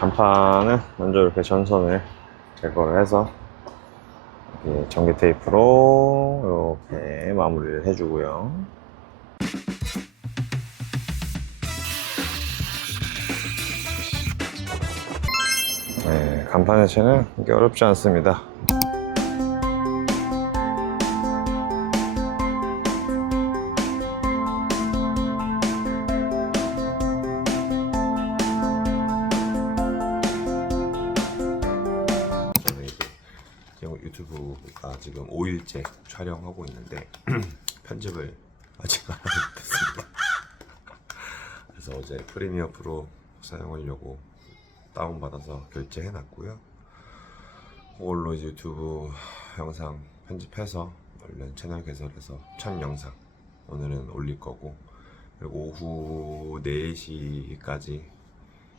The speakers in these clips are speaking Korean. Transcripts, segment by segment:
간판은 먼저 이렇게 전선을 제거를 해서 전기 테이프로 이렇게 마무리를 해주고요. 네, 간판 해체는 어렵지 않습니다. 유튜브가 지금 5일째 촬영하고 있는데 편집을 아직 안 했습니다. 그래서 어제 프리미어 프로 사용하려고 다운받아서 결제해놨고요. 그걸로 이제 유튜브 영상 편집해서 얼른 채널 개설해서 첫 영상 오늘은 올릴 거고 그리고 오후 4시까지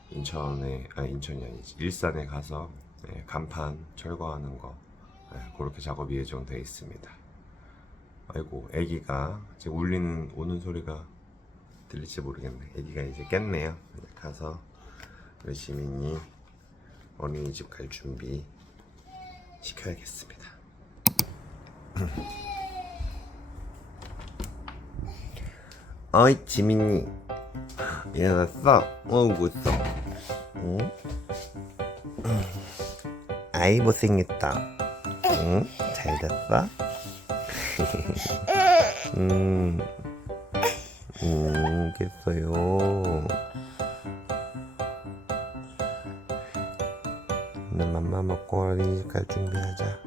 인천에 아 인천이 아니지 일산에 가서 네, 간판 철거하는 거 네, 그렇게 작업이 예정되어 있습니다. 아이고 아기가 지금 울리는 우는 소리가 들릴지 모르겠네. 아기가 이제 깼네요. 네, 가서 우리 지민이 어린이집 갈 준비 시켜야겠습니다. 어이 지민이 일어났어? 어이구 있어 응? 아이 못생겼다 응? 잘 잤어? 음, 음, 겠어요 나 맘마 먹고 어린이집 갈 준비하자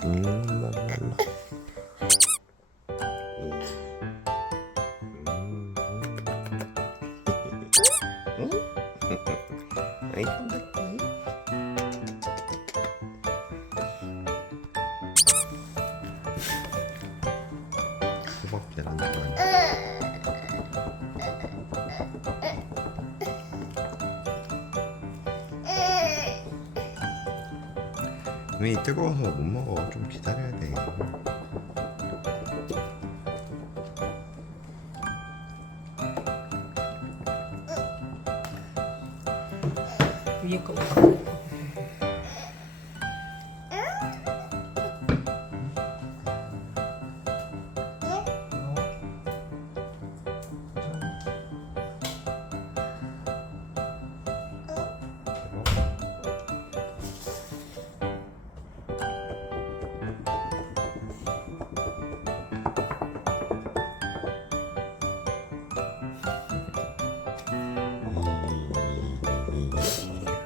음, 왜 뜨거워서 못 먹어 좀 기다려야 돼 위에 거.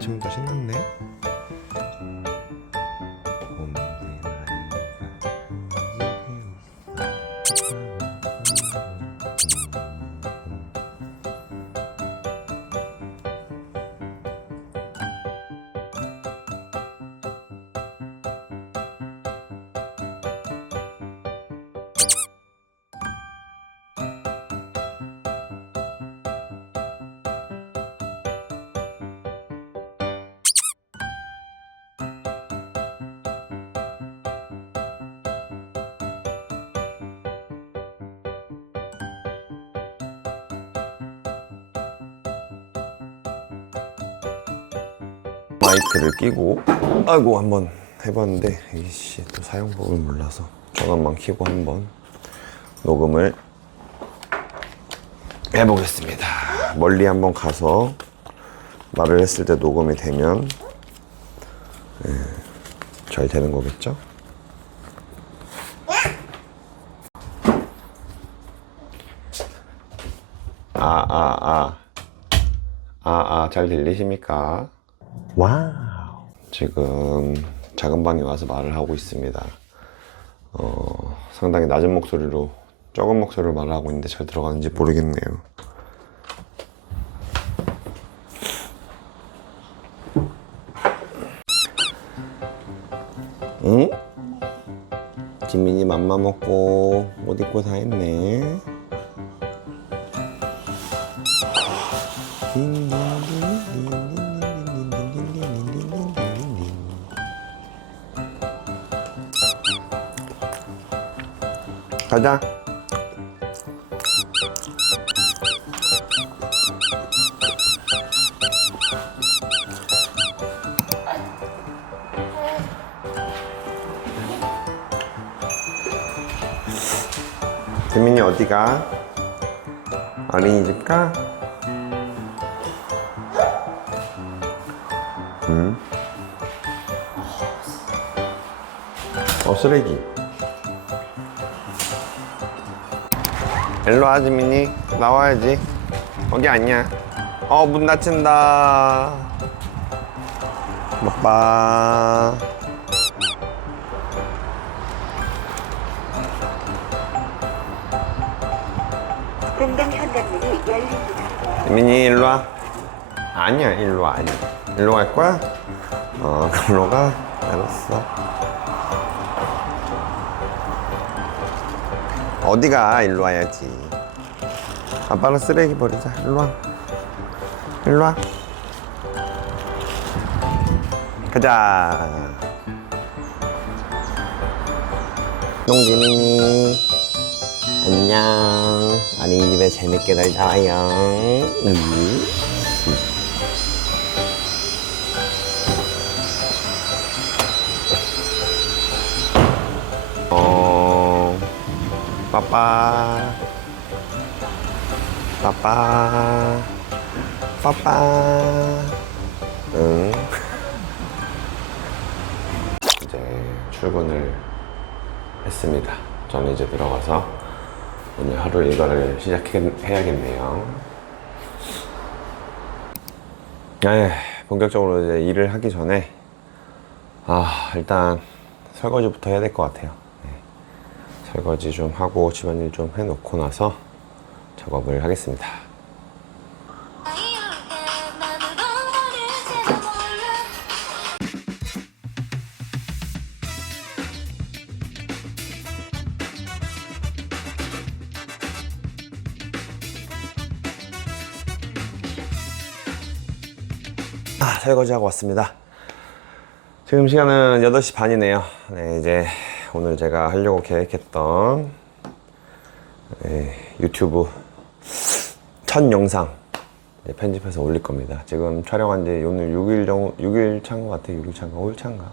아침부터 신났네. 마이크를 끼고 아이고 한번 해봤는데 이씨 또 사용법을 몰라서 전원만 켜고 한번 녹음을 해보겠습니다. 멀리 한번 가서 말을 했을 때 녹음이 되면 예, 잘 되는 거겠죠? 아, 아, 아. 아, 아, 잘 들리십니까? 와우. 지금 작은 방에 와서 말을 하고 있습니다. 어, 상당히 낮은 목소리로, 적은 목소리로 말을 하고 있는데 잘 들어가는지 모르겠네요. 응? 지민이 맘마 먹고 옷 입고 다 했네. 가자. 재민이 어디가? 어린이집 가? 응? 어 쓰레기 일로 와 재민이 나와야지 거기 아니야 어 문 닫힌다 먹봐 금강 현관문이 열립니다. 민이 일로 와. 아니야, 일로 와, 아니야. 일로 갈 거야? 어, 그로 가? 알았어. 어디가? 일로 와야지. 아빠는 쓰레기 버리자. 일로 와. 일로 와. 가자. 농지민이. 안녕. 어린이집에 재밌게 놀다 와요. 음. 빠빠. 빠빠. 빠빠. 응. 이제 출근을 했습니다. 저는 이제 들어가서 오늘 하루 일과를 시작해야겠네요. 네, 본격적으로 이제 일을 하기 전에 아 일단 설거지부터 해야 될 것 같아요. 네. 설거지 좀 하고 집안일 좀 해놓고 나서 작업을 하겠습니다. 아, 설거지하고 왔습니다. 지금 시간은 8시 반이네요. 네, 이제 오늘 제가 하려고 계획했던 네, 유튜브 첫 영상 편집해서 올릴 겁니다. 지금 촬영한 지 오늘 6일 정도, 6일 차인 것 같아요. 6일 차인가, 5일 차인가.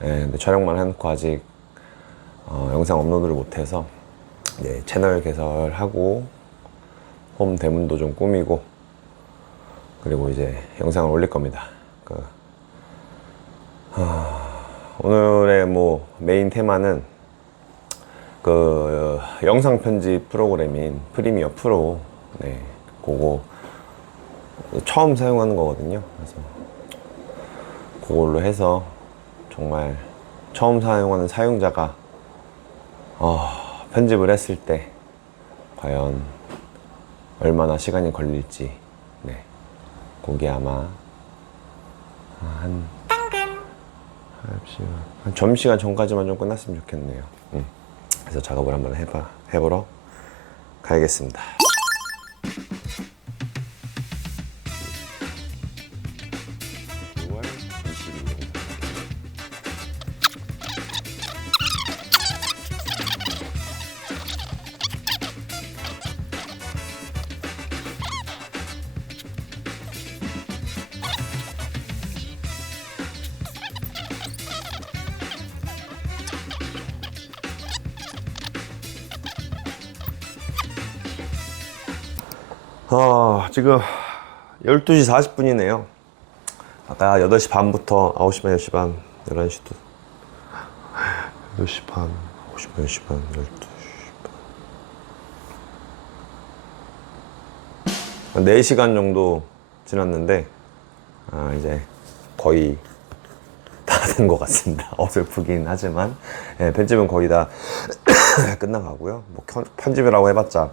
네, 근데 촬영만 해놓고 아직 어, 영상 업로드를 못해서 이제 채널 개설하고 홈 대문도 좀 꾸미고 그리고 이제 영상을 올릴 겁니다. 그, 하, 오늘의 뭐 메인 테마는 그 영상 편집 프로그램인 프리미어 프로, 네, 그거 처음 사용하는 거거든요. 그래서 그걸로 해서 정말 처음 사용하는 사용자가 어, 편집을 했을 때 과연 얼마나 시간이 걸릴지 네. 그게 아마 한, 한 점심시간 전까지만 좀 끝났으면 좋겠네요. 음. 그래서 작업을 한번 해봐, 해보러 가야겠습니다. 어, 지금 12시 40분이네요. 아까 8시 반부터 9시 반, 10시 반, 11시 도 8시 반, 9시 반, 10시 반, 12시 반. 4시간 정도 지났는데, 아, 이제 거의 다 된 것 같습니다. 어설프긴 하지만, 예, 편집은 거의 다 끝나가고요. 뭐, 편- 편집이라고 해봤자,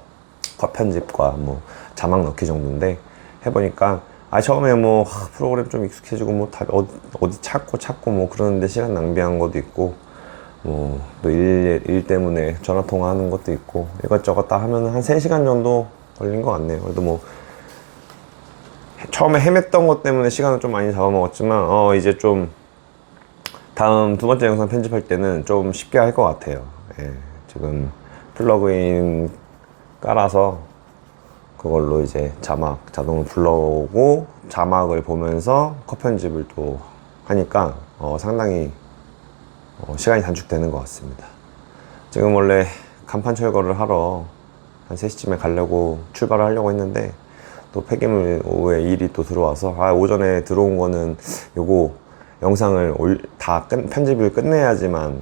컷 편집과 뭐, 자막 넣기 정도인데, 해보니까, 아, 처음에 뭐, 하, 프로그램 좀 익숙해지고, 뭐, 다 어디, 어디 찾고 찾고 뭐, 그러는데 시간 낭비한 것도 있고, 뭐, 또 일, 일 때문에 전화 통화하는 것도 있고, 이것저것 다 하면 한 3시간 정도 걸린 것 같네요. 그래도 뭐, 처음에 헤맸던 것 때문에 시간을 좀 많이 잡아먹었지만, 어, 이제 좀, 다음 두 번째 영상 편집할 때는 좀 쉽게 할 것 같아요. 예, 지금 플러그인 깔아서 그걸로 이제 자막 자동으로 불러오고 자막을 보면서 컷 편집을 또 하니까 어, 상당히 어, 시간이 단축되는 것 같습니다. 지금 원래 간판 철거를 하러 한 3시쯤에 가려고 출발을 하려고 했는데 또 폐기물 오후에 일이 또 들어와서 아 오전에 들어온 거는 요거 영상을 올, 다 끝, 편집을 끝내야지만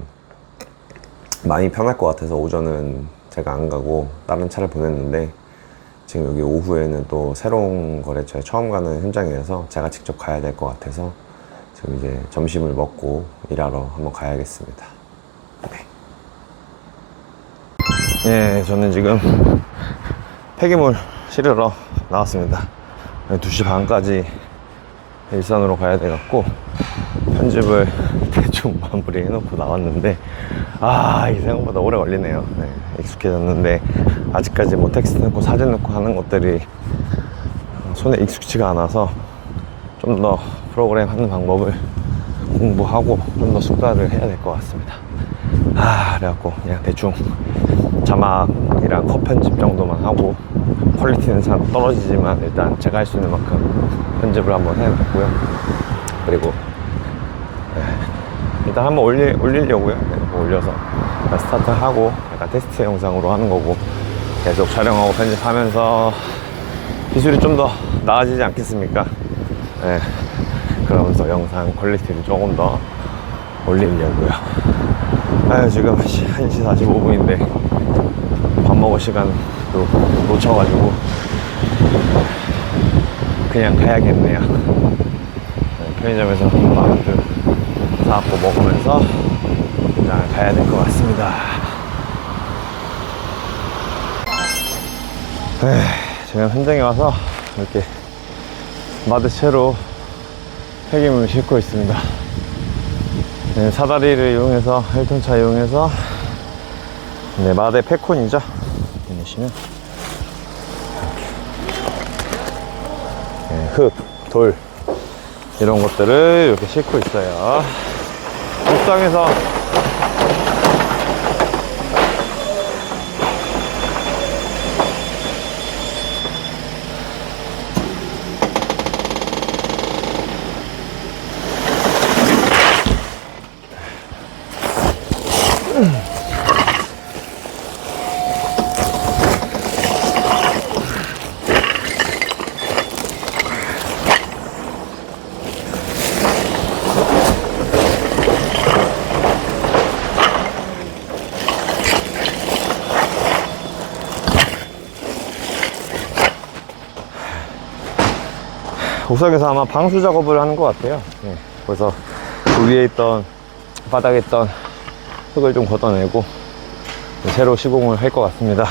많이 편할 것 같아서 오전은 제가 안 가고 다른 차를 보냈는데 지금 여기 오후에는 또 새로운 거래처에 처음 가는 현장이라서 제가 직접 가야 될 것 같아서 지금 이제 점심을 먹고 일하러 한번 가야겠습니다. 네. 예, 저는 지금 폐기물 실으러 나왔습니다. 2시 반까지 일산으로 가야 돼갖고 편집을 대충 마무리 해놓고 나왔는데 아 이게 생각보다 오래 걸리네요. 네, 익숙해졌는데 아직까지 뭐 텍스트 넣고 사진 넣고 하는 것들이 손에 익숙치가 않아서 좀 더 프로그램 하는 방법을 공부하고 좀 더 숙달을 해야 될 것 같습니다 아 그래갖고 그냥 대충 자막이랑 컷 편집 정도만 하고 퀄리티는 참 떨어지지만 일단 제가 할 수 있는 만큼 편집을 한번 해봤고요. 그리고 네, 일단 한번 올리, 올리려고요. 네, 뭐 올려서 스타트하고 약간 테스트 영상으로 하는 거고 계속 촬영하고 편집하면서 기술이 좀 더 나아지지 않겠습니까? 네, 그러면서 영상 퀄리티를 조금 더 올리려고요 아유 지금 1시 45분인데 밥 먹을 시간도 놓쳐가지고 그냥 가야겠네요. 네, 편의점에서 빵들 사갖고 먹으면서 그냥 가야 될 것 같습니다. 네, 지금 현장에 와서 이렇게 마드채로 폐기물을 싣고 있습니다 네, 사다리를 이용해서 1톤차 이용해서 네, 마대 페콘이죠. 보시면. 네, 흙, 돌 이런 것들을 이렇게 싣고 있어요. 옥상에서 옥상에서 아마 방수 작업을 하는 것 같아요. 예, 그래서 그 위에 있던 바닥에 있던 흙을 좀 걷어내고 새로 시공을 할 것 같습니다.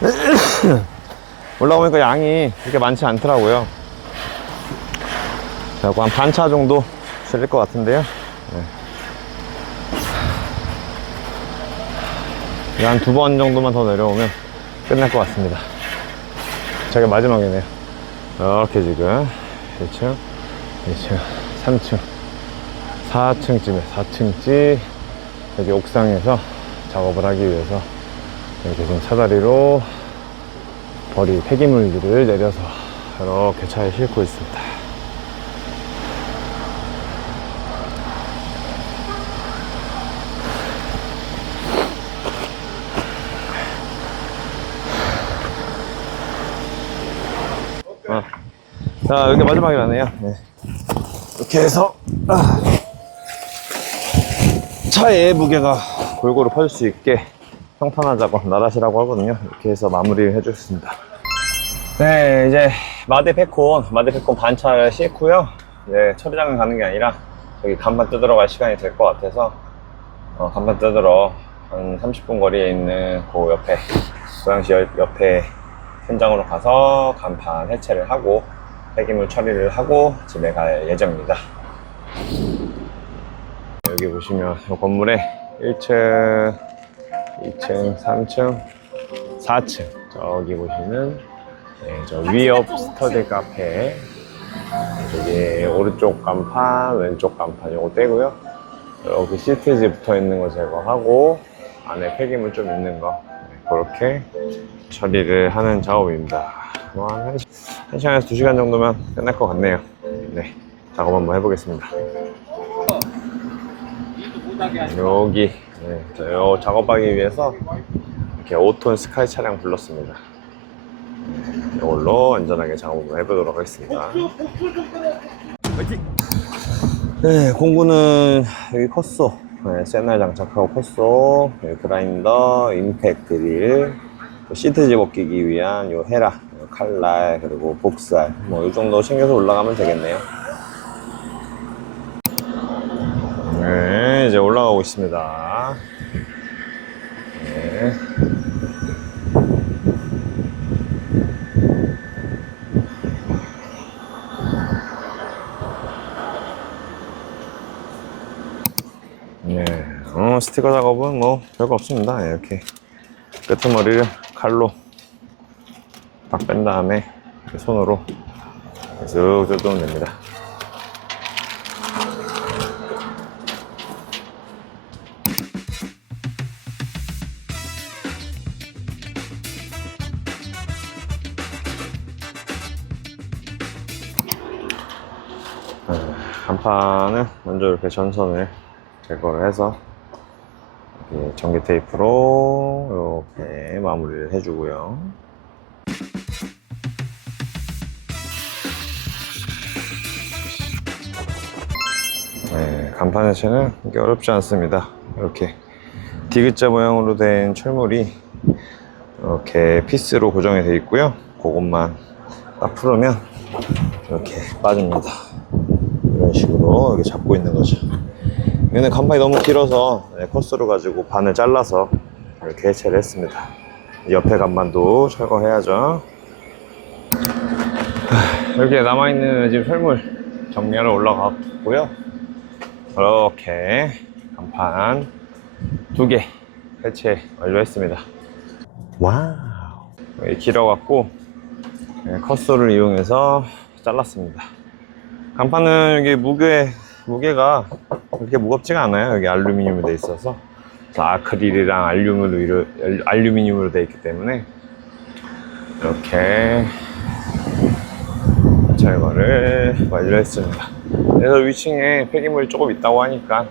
올라오니까 양이 그렇게 많지 않더라고요. 그래갖고 한 반차 정도 실릴 것 같은데요. 예. 한두 번 정도만 더 내려오면 끝날 것 같습니다. 저게 마지막이네요. 이렇게 지금 1층, 2층, 3층, 4층쯤에 4층쯤 여기 옥상에서 작업을 하기 위해서 이렇게 지금 사다리로 버리 폐기물들을 내려서 이렇게 차에 싣고 있습니다. 자, 여기 마지막이라네요. 네. 이렇게 해서 아, 차의 무게가 골고루 퍼질 수 있게 평탄하자고 나라시라고 하거든요. 이렇게 해서 마무리를 해주셨습니다. 네, 이제 마대 페콘, 마대 페콘 반차를 싣고요. 이제 처리장을 가는 게 아니라 여기 간판 뜯으러 갈 시간이 될 것 같아서 어, 간판 뜯으러 한 30분 거리에 있는 그 옆에 고양시 옆- 옆에 현장으로 가서 간판 해체를 하고 폐기물 처리를 하고 집에 갈 예정입니다. 여기 보시면 이 건물에 1층, 2층, 3층, 4층 저기 보시는 네, 저 위업 스터디 카페 여기 오른쪽 간판, 왼쪽 간판 요거 떼고요. 여기 시트지 붙어 있는 거 제거하고 안에 폐기물 좀 있는 거 네, 그렇게 처리를 하는 작업입니다. 뭐 한, 시- 한 시간에서 두 시간 정도면 끝날 것 같네요. 네, 작업 한번 해보겠습니다. 여기 네, 저요 작업하기 위해서 이렇게 5톤 스카이 차량 불렀습니다. 네, 이걸로 안전하게 작업을 해보도록 하겠습니다. 네, 공구는 여기 컷소, 네, 세날 장착하고 여기 그라인더, 임팩 드릴, 또 시트 집어끼기 위한 요 헤라, 요 칼날, 그리고 복살, 뭐 이 정도 챙겨서 올라가면 되겠네요. 네, 이제 올라가고 있습니다. 네. 네, 어, 스티커 작업은 뭐 별거 없습니다. 이렇게 끄트머리를 칼로 딱 뺀 다음에 손으로 쓱 뜯으면 됩니다. 네, 간판은 먼저 이렇게 전선을 제거를 해서 전기 테이프로 이렇게 마무리를 해주고요. 네, 간판 이게 어렵지 않습니다. 이렇게 디귿자 모양으로 된 철물이 이렇게 피스로 고정이 되어 있고요. 그것만 딱 풀으면 이렇게 빠집니다. 이런 식으로 이렇게 잡고 있는 거죠. 얘는 간판이 너무 길어서 네, 코스로 가지고 반을 잘라서 이렇게 해체를 했습니다. 옆에 간판도 철거해야죠. 하, 이렇게 남아있는 지금 철물 정리하러 올라갔고요. 이렇게 간판 두 개 해체 완료했습니다. 와우. 여기 길어갖고 네, 컷소를 이용해서 잘랐습니다. 간판은 여기 무게 무게가 그렇게 무겁지가 않아요. 여기 알루미늄으로 돼 있어서 아크릴이랑 알루미늄으로 이루- 알루미늄으로 돼 있기 때문에 이렇게 제거를 완료했습니다. 그래서 위층에 폐기물이 조금 있다고 하니까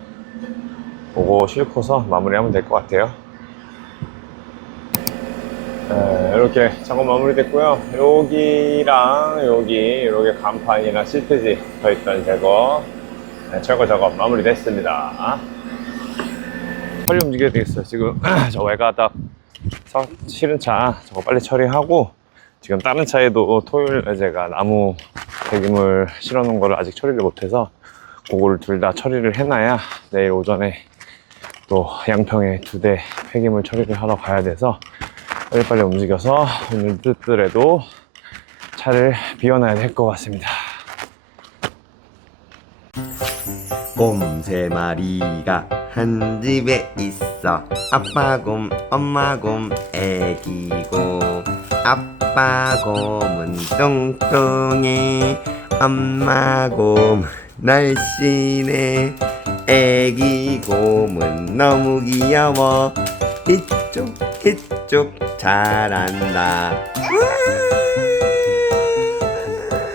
그거 싣고서 마무리하면 될 것 같아요. 네, 이렇게 작업 마무리 됐고요. 여기랑 여기 이렇게 간판이랑 시트지 더 있던 제거 네, 철거 작업 마무리 됐습니다. 빨리 움직여야 되겠어요. 지금 저 외가닥 서- 실은 차 저거 빨리 처리하고 지금 다른 차에도 토요일에 제가 나무 폐기물 실어 놓은 거를 아직 처리를 못해서 그거를 둘 다 처리를 해놔야 내일 오전에 또 양평에 두 대 폐기물 처리를 하러 가야 돼서 빨리빨리 움직여서 오늘 늦더라도 차를 비워놔야 될 것 같습니다. 곰 세 마리가 한 집에 있어. 아빠 곰 엄마 곰 애기 곰 아빠 곰은 뚱뚱해. 엄마 곰 날씬해. 애기 곰은 너무 귀여워. 이쪽 이쪽 잘한다. 와!